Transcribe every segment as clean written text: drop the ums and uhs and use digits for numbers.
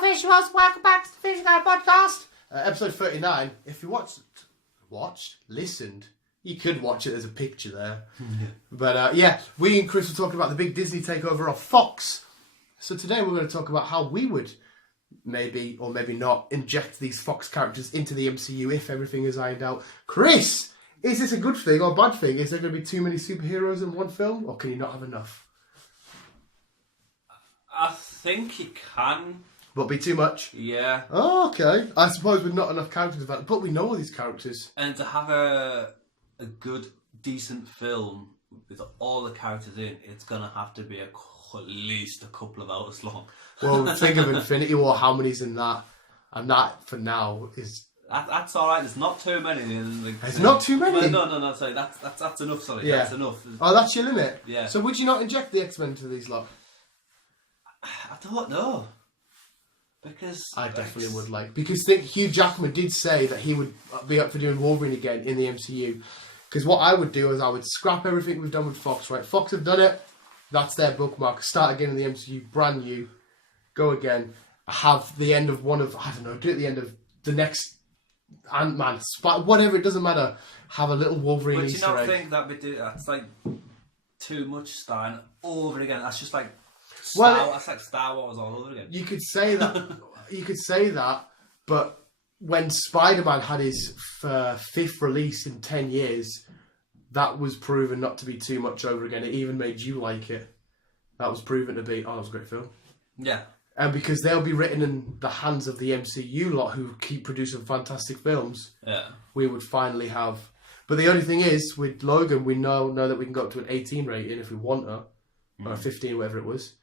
Hello, visuals. Welcome back to the Vision Guy Podcast. Episode 39. If you listened, you could watch it. There's a picture there. But we and Chris were talking about the big Disney takeover of Fox. So today we're going to talk about how we would maybe or maybe not inject these Fox characters into the MCU if everything is ironed out. Chris, is this a good thing or a bad thing? Is there going to be too many superheroes in one film, or can you not have enough? I think you can. But be too much? Yeah. Oh, okay. I suppose with not enough characters developed, but we know all these characters. And to have a good, decent film with all the characters in, it's going to have to be at least a couple of hours long. Well, think of Infinity War, how many's in that? And that, for now, is... That's alright, there's not too many. There's not too many? No, sorry, that's enough, sorry. Yeah. That's enough. Oh, that's your limit? Yeah. So would you not inject the X-Men into these lot? I don't know. Because... I definitely would like... Because Hugh Jackman did say that he would be up for doing Wolverine again in the MCU. Because what I would do is I would scrap everything we've done with Fox, right? Fox have done it. That's their bookmark. Start again in the MCU, brand new. Go again. Have the end of one of... I don't know, do it at the end of the next... Ant-Man, whatever, it doesn't matter. Have a little Wolverine Easter egg. But you don't think that's like too much starring over again? That's just like that's like Star Wars all over again. You could say that. But when Spider-Man had his fifth release in 10 years, that was proven not to be too much over again. It even made you like it. That was proven to be, that was a great film. Yeah. And because they'll be written in the hands of the MCU lot who keep producing fantastic films, we would finally have... But the only thing is, with Logan, we know that we can go up to an 18 rating if we want to, or a 15, whatever it was.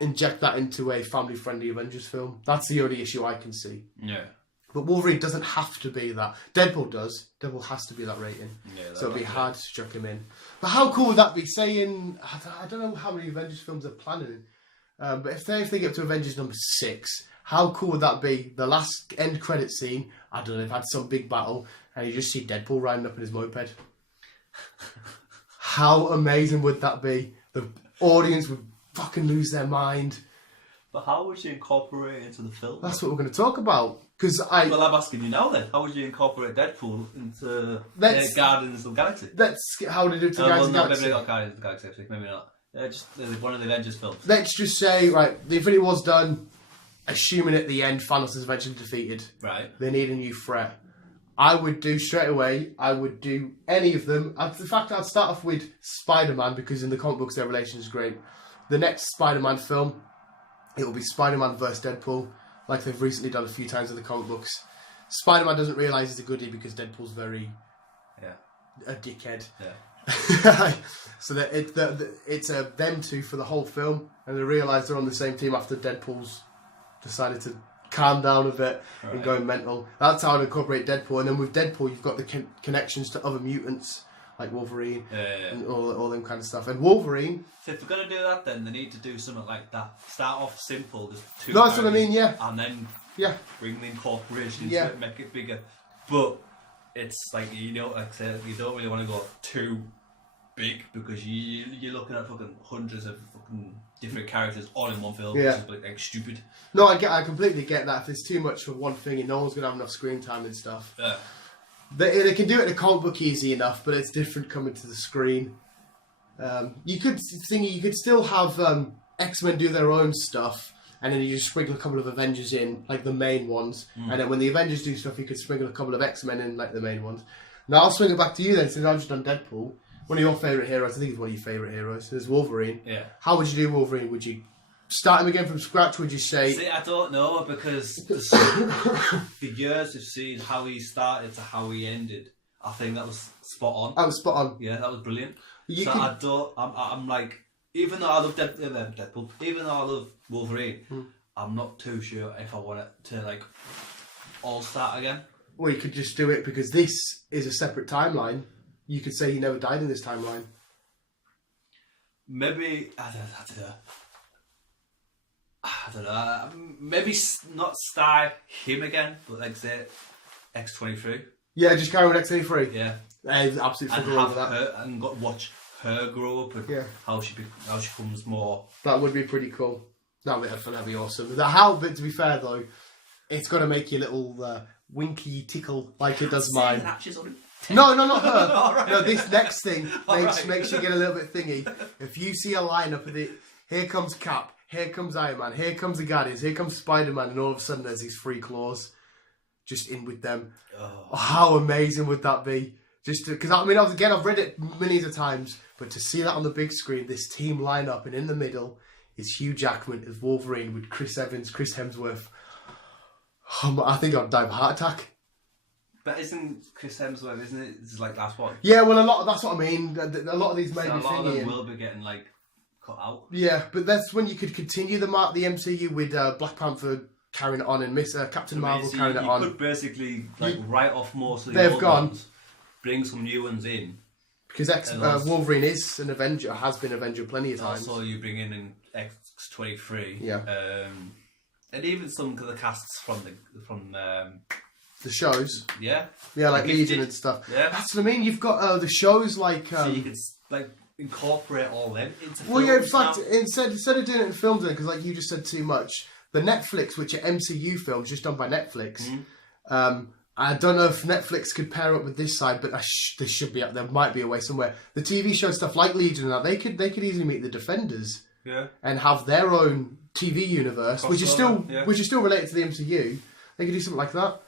Inject that into a family-friendly Avengers film. That's the only issue I can see. Yeah. But Wolverine doesn't have to be that. Deadpool does. Deadpool has to be that rating. Yeah, so it'd be hard to chuck him in. But how cool would that be? Saying, I don't know how many Avengers films they're planning. But if they get to Avengers number 6, how cool would that be? The last end credit scene, I don't know, they've had some big battle, and you just see Deadpool riding up in his moped. How amazing would that be? The audience would fucking lose their mind. But how would you incorporate it into the film? That's what we're going to talk about. Well, I'm asking you now then. How would you incorporate Deadpool into Guardians of the Galaxy? How would they do it to Guardians of the Galaxy? Maybe not Guardians of the Galaxy, actually. Maybe not. Just one of the Avengers films. Let's just say, right, the Infinity War's done, assuming at the end Thanos is eventually defeated. Right. They need a new threat. I would do any of them. In fact, I'd start off with Spider-Man, because in the comic books their relation is great. The next Spider-Man film, it will be Spider-Man vs. Deadpool, like they've recently done a few times in the comic books. Spider-Man doesn't realise he's a goodie because Deadpool's very... a dickhead. Yeah. So that it's them two for the whole film, and they realise they're on the same team after Deadpool's decided to calm down a bit and go mental. That's how I'd incorporate Deadpool. And then with Deadpool, you've got the connections to other mutants like Wolverine and all them kind of stuff. And Wolverine. So if they're going to do that, then they need to do something like that. Start off simple. There's two. No, that's what I mean. Yeah. And then bring the incorporation into it, make it bigger. But it's like like I said, you don't really want to go too big because you're looking at fucking hundreds of fucking different characters all in one film, which is like stupid. No, I completely get that. If there's too much for one thing and no one's gonna have enough screen time and stuff, they can do it in a comic book easy enough, but it's different coming to the screen. You could still have X-Men do their own stuff, and then you just sprinkle a couple of Avengers in, like the main ones, and then when the Avengers do stuff, you could sprinkle a couple of X-Men in, like the main ones. Now I'll swing it back to you then, since I've just done Deadpool. One of your favourite heroes, I think it's one of your favourite heroes, is Wolverine. Yeah. How would you do Wolverine? Would you start him again from scratch? Would you say... See, I don't know, because the years we've seen how he started to how he ended, I think that was spot on. That was spot on. Yeah, that was brilliant. I'm like, even though I love Deadpool, even though I love Wolverine, I'm not too sure if I want it to like all start again. Well, you could just do it because this is a separate timeline. You could say he never died in this timeline. Maybe I don't know. Maybe not start him again, but like say X-23. Yeah, just carry on X-23. Yeah, absolutely. And have her and watch her grow up and how she becomes more. That would be pretty cool. That'd be awesome. But to be fair though, it's got to make you a little winky tickle like it does mine. No, not her. Right. No, this next thing makes you get a little bit thingy. If you see a lineup of it, here comes Cap, here comes Iron Man, here comes the Guardians, here comes Spider-Man, and all of a sudden there's these 3 claws just in with them. Oh, how amazing would that be? Just because I've read it millions of times, but to see that on the big screen, this team lineup, and in the middle is Hugh Jackman as Wolverine with Chris Evans, Chris Hemsworth. I think I'd die of a heart attack. But isn't Chris Hemsworth, isn't it? It's like that's what. Yeah, well, that's what I mean. A lot of these may be thingy. A lot of them will be getting like cut out. Yeah, but that's when you could continue the MCU with Black Panther carrying it on and Captain Marvel carrying it on. You could basically write off most of the old ones, bring some new ones in. Because Wolverine is an Avenger, has been Avenger plenty of times. Also, you bring in X-23. Yeah. And even some of the casts from the shows. Yeah. Yeah, like Legion and stuff. Yeah. That's what I mean. You've got the shows like... so you could incorporate all them into films. Well, yeah, in fact, instead of doing it in films, because like you just said too much, the Netflix, which are MCU films, just done by Netflix, I don't know if Netflix could pair up with this side, but they should be. There might be a way somewhere. The TV show stuff like Legion and that, they could easily meet the Defenders, and have their own TV universe, which is still related to the MCU. They could do something like that.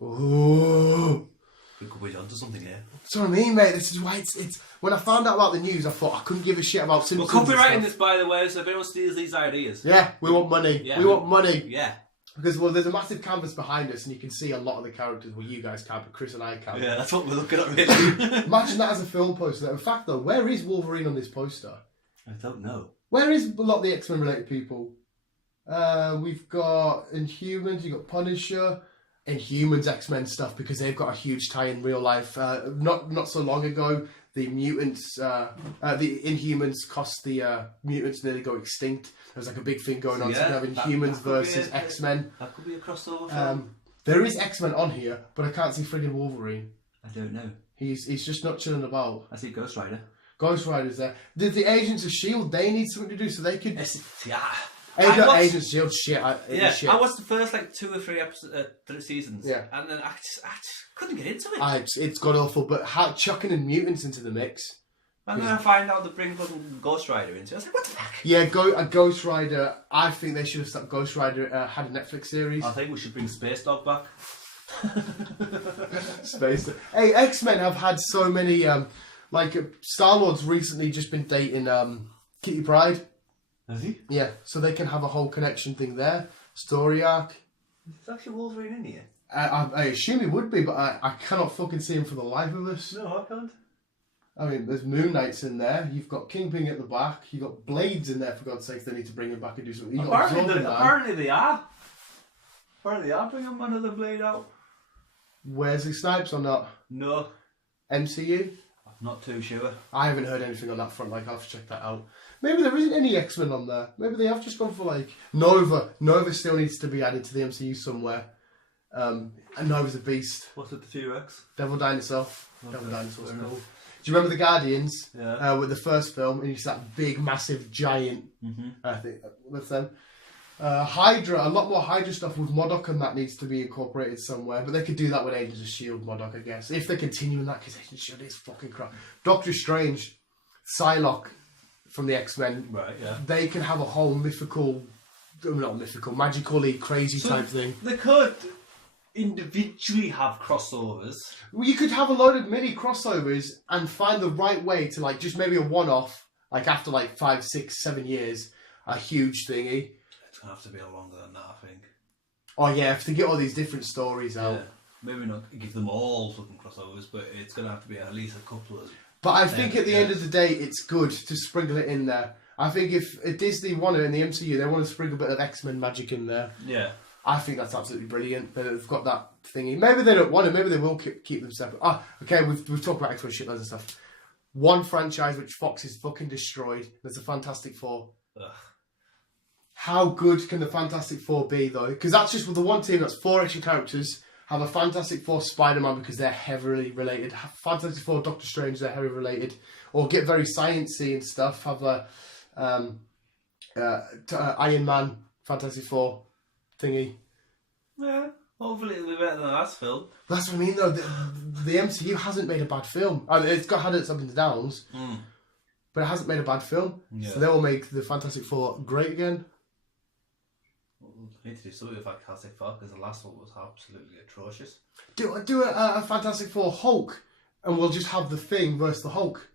Oh, we could be onto something here. That's what I mean, mate. This is why it's. When I found out about the news, I thought I couldn't give a shit about Simpsons. We're copywriting this, by the way, so if anyone steals these ideas, we want money. Yeah. We want money. Yeah. Because, there's a massive canvas behind us and you can see a lot of the characters. Well, you guys can't, but Chris and I can. Yeah, that's what we're looking at, really. Imagine that as a film poster. In fact, though, where is Wolverine on this poster? I don't know. Where is a lot of the X-Men related people? We've got Inhumans, you've got Punisher, Inhumans X-Men stuff, because they've got a huge tie in real life. Not so long ago, the mutants, the Inhumans cost the mutants nearly go extinct. There's like a big thing going on. So you have Inhumans versus X-Men. That could be a crossover film. There is X-Men on here, but I can't see friggin' Wolverine. I don't know. He's just not chilling about. I see Ghost Rider. Ghost Rider's there. The Agents of S.H.I.E.L.D., they need something to do so they could... Agents of S.H.I.E.L.D., shit. I watched the first 2 or 3 seasons. Yeah. And then I just couldn't get into it. It's got awful, but chucking in mutants into the mix... And then I find out they bring Ghost Rider into it. I was like, what the fuck? Yeah, a Ghost Rider. I think they should have stopped Ghost Rider. Had a Netflix series. I think we should bring Space Dog back. Space. Hey, X-Men have had so many. Star-Lord's recently just been dating Kitty Pryde. Has he? Yeah, so they can have a whole connection thing there. Story arc. Is actually Wolverine in here? I assume he would be, but I cannot fucking see him for the life of us. No, I can't. I mean, there's Moon Knight's in there. You've got Kingpin at the back. You've got Blades in there, for God's sake. They need to bring him back and do something. Apparently they are. Apparently they are bringing another Blade out. Wesley Snipes or not? No. MCU? I'm not too sure. I haven't heard anything on that front. I'll have to check that out. Maybe there isn't any X-Men on there. Maybe they have just gone for Nova. Nova still needs to be added to the MCU somewhere. And Nova's a beast. What's with the T-Rex? Devil Dinosaur. Okay. Devil Dinosaur's cool. Do you remember the Guardians? Yeah. With the first film, and it's that big, massive, giant. I think that's them. Hydra, a lot more Hydra stuff with MODOK, and that needs to be incorporated somewhere. But they could do that with Agents of S.H.I.E.L.D. MODOK, I guess, if they're continuing that. Because Agents of S.H.I.E.L.D. is fucking crap. Doctor Strange, Psylocke from the X-Men. Right. Yeah. They can have a whole magically crazy type thing. They could individually have crossovers. Well, you could have a load of mini crossovers and find the right way to just maybe a one-off, after 5, 6, 7 years, a huge thingy. It's gonna have to be longer than that, I think. Oh yeah, to get all these different stories out. Yeah. Maybe not give them all fucking crossovers, but it's gonna have to be at least a couple of. But I think at the end of the day, it's good to sprinkle it in there. I think if Disney wanted in the MCU, they want to sprinkle a bit of X-Men magic in there. Yeah. I think that's absolutely brilliant. They've got that thingy. Maybe they don't want it. Maybe they will keep them separate. Okay, we've talked about X-Men shitloads and stuff. One franchise which Fox is fucking destroyed. There's the Fantastic Four. Ugh. How good can the Fantastic Four be, though? Because that's just with the one team. That's 4 extra characters. Have a Fantastic Four Spider-Man because they're heavily related. Have Fantastic Four Doctor Strange, they're heavily related. Or get very sciencey and stuff. Have a Iron Man, Fantastic Four thingy. Yeah, hopefully it'll be better than the last film. That's what I mean, though. The MCU hasn't made a bad film. I mean, it's had its ups and downs, but it hasn't made a bad film. Yeah. So they will make the Fantastic Four great again. We need to do something with Fantastic Four because the last one was absolutely atrocious. Do a Fantastic Four Hulk, and we'll just have the Thing versus the Hulk.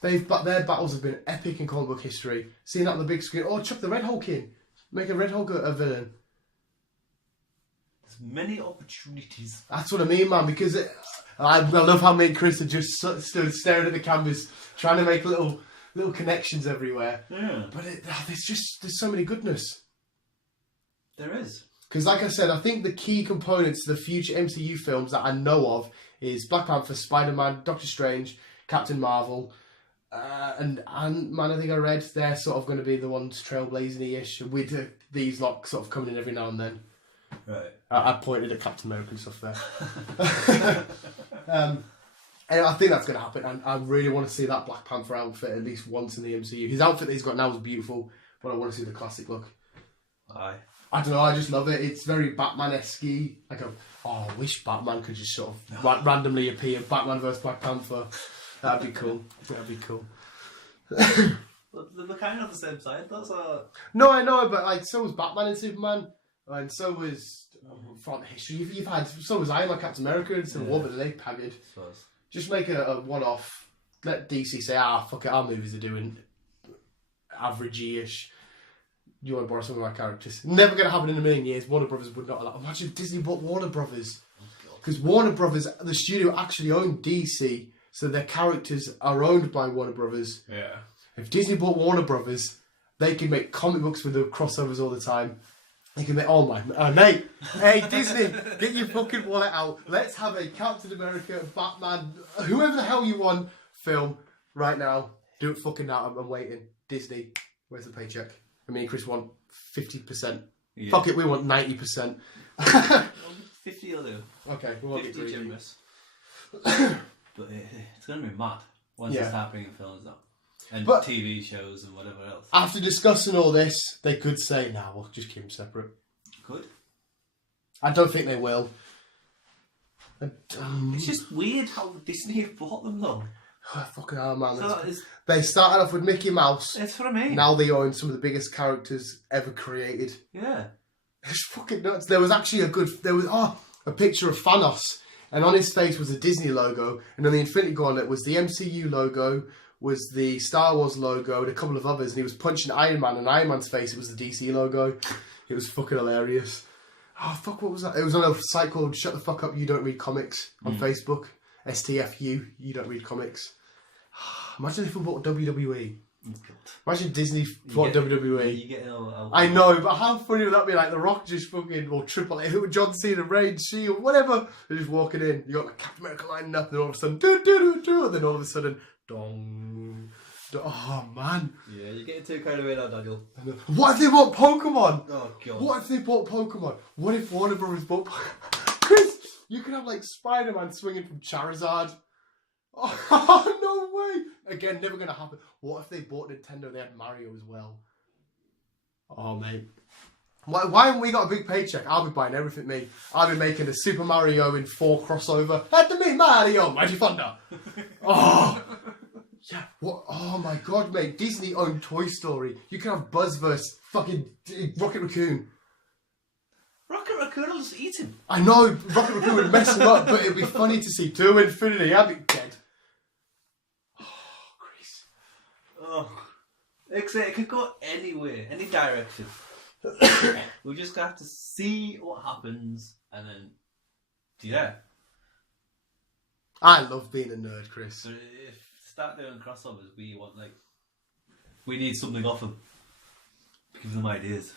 Their battles have been epic in comic book history. Seeing that on the big screen, or chuck the Red Hulk in, make a Red Hulk a villain. There's many opportunities. That's what I mean, man. Because I love how me and Chris are just stood staring at the canvas, trying to make little connections everywhere. Yeah. But there's so many goodness. There is. Because, like I said, I think the key components to the future MCU films that I know of is Black Panther, Spider-Man, Doctor Strange, Captain Marvel, and Ant-Man. I think I read they're sort of going to be the ones trailblazing-ish, with these lot sort of coming in every now and then. Right. I pointed at Captain America and stuff there. And I think that's going to happen. And I really want to see that Black Panther outfit at least once in the MCU. His outfit that he's got now is beautiful, but I want to see the classic look. Aye. I don't know, I just love it. It's very Batman-esque. I wish Batman could just sort of randomly appear. Batman versus Black Panther. That'd be cool. That'd be cool. They're kind of on the same side, though. No, I know, but so was Batman and Superman. And so was from history. You've had, so was Iron Man, Captain America, and Civil War, but they pagged. Just make a one-off. Let DC say, fuck it, our movies are doing average-ish. You want to borrow some of my characters? Never going to happen in a million years. Warner Brothers would not allow. Imagine if Disney bought Warner Brothers. Because Warner Brothers, the studio, actually owned DC, so their characters are owned by Warner Brothers. Yeah. If Disney bought Warner Brothers, they could make comic books with the crossovers all the time. They can make, mate, hey Disney, get your fucking wallet out. Let's have a Captain America, Batman, whoever the hell you want film right now. Do it fucking now. I'm waiting. Disney, where's the paycheck? I mean, Chris want 50%. Yeah. Fuck it, we want 90%. 50 will do. Okay, we want 50 generous. But it's going to be mad once they start bringing films up. And TV shows and whatever else. After discussing all this, they could say, we'll just keep them separate. Could. I don't think they will. It's just weird how Disney have bought them, though. Fucking hell, man. They started off with Mickey Mouse. That's what I mean. Now they own some of the biggest characters ever created. Yeah. It's fucking nuts. There was actually a picture of Thanos, and on his face was a Disney logo, and on the Infinity Gauntlet was the MCU logo, was the Star Wars logo, and a couple of others, and he was punching Iron Man, and Iron Man's face, it was the DC logo. It was fucking hilarious. Oh, fuck, what was that? It was on a site called Shut the Fuck Up, You Don't Read Comics on Facebook. STFU, You Don't Read Comics. Imagine if we bought WWE. Imagine Disney bought WWE. I know, but how funny would that be? Like The Rock just fucking, or Triple A, John Cena, Reign, Shield, whatever. They're just walking in. You got like Captain America lining up, and then all of a sudden, and then all of a sudden, dong. Oh man. Yeah, you're getting too carried away now, Daniel. What if they bought Pokemon? Oh god. What if they bought Pokemon? What if Warner Brothers bought Chris, you could have like Spider-Man swinging from Charizard. Oh, no way. Again, never going to happen. What if they bought Nintendo, they had Mario as well? Oh, mate. Why haven't we got a big paycheck? I'll be buying everything, mate. I'll be making a Super Mario in 4 crossover. Had to meet Mario, Magic Thunder. Oh. Yeah, what? Oh my god, mate. Disney owned Toy Story. You can have Buzz vs. fucking Rocket Raccoon. Rocket Raccoon will just eat him. I know, Rocket Raccoon would mess him up, but it'd be funny to see to infinity. I'd be dead. Oh, Chris. Oh. It could go anywhere, any direction. We just have to see what happens, and then, yeah. I love being a nerd, Chris. But if start doing crossovers, we need something off them. Give them ideas.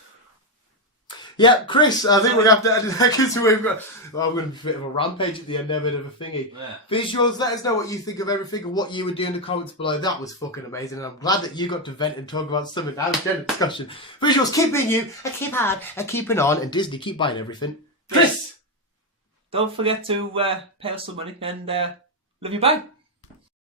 Yeah, Chris, I think we're going to have to end it because we've got... Well, we're going to be a bit of a rampage at the end, a bit of a thingy. Yeah. Visuals, let us know what you think of everything and what you would do in the comments below. That was fucking amazing, and I'm glad that you got to vent and talk about something. That was a general discussion. Visuals, keep being you, and keep hard, and keeping on, and Disney, keep buying everything. Chris! Don't forget to pay us some money, and love you, bye.